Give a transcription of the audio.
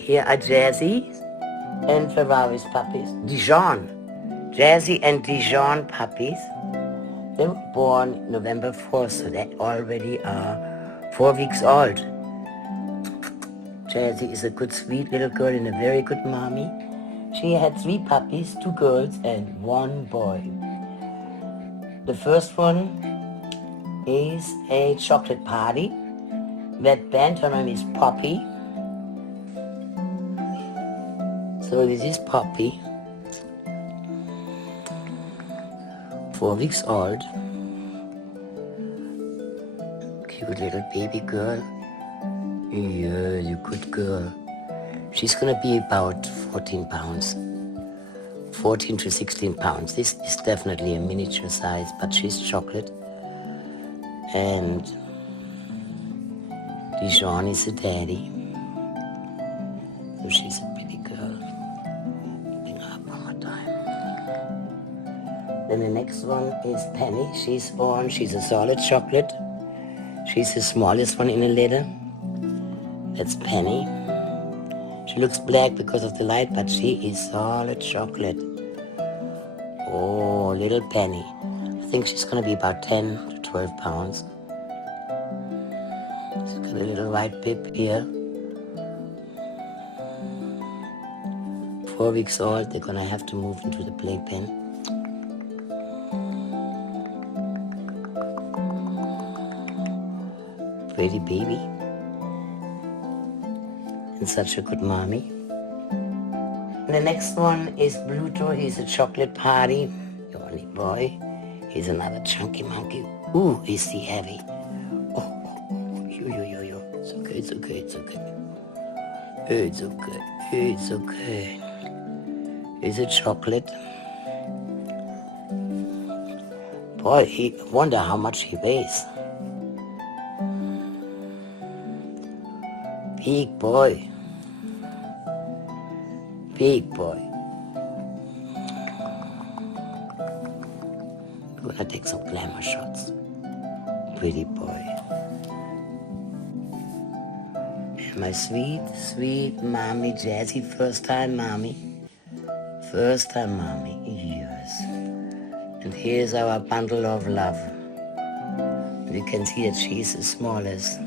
Here are Jazzy and Ferrari's puppies. Dijon. Jazzy and Dijon Puppies. They were born November 4th, so they already are 4 weeks old. Jazzy is a good, sweet little girl and a very good mommy. She had 3 puppies, 2 girls and 1 boy. The first one is a chocolate party. That band, her name is Poppy. So this is Poppy, 4 weeks old. Cute little baby girl. Yeah, you good girl. She's gonna be about 14 pounds. 14 to 16 pounds. This is definitely a miniature size, but she's chocolate. And Dijon is the daddy. So she's a pretty girl. Bring her up one more time. Then the next one is Penny. She's born. She's a solid chocolate. She's the smallest one in the litter. That's Penny. She looks black because of the light, but she is solid chocolate. Oh, little Penny. I think she's gonna be about 10 to 12 pounds. She's got a little white bib here. 4 weeks old, they're gonna have to move into the playpen. Pretty baby. And such a good mommy. And the next one is Bluto. He's a chocolate party. The only boy. He's another chunky monkey. Ooh, is he heavy? Oh, yo. It's okay. It's okay. He's a chocolate. Boy, I wonder how much he weighs. Big boy. We're gonna take some glamour shots. Pretty boy. And my sweet, sweet mommy, Jazzy, first time mommy. Yes. And here's our bundle of love. And you can see that she's the smallest.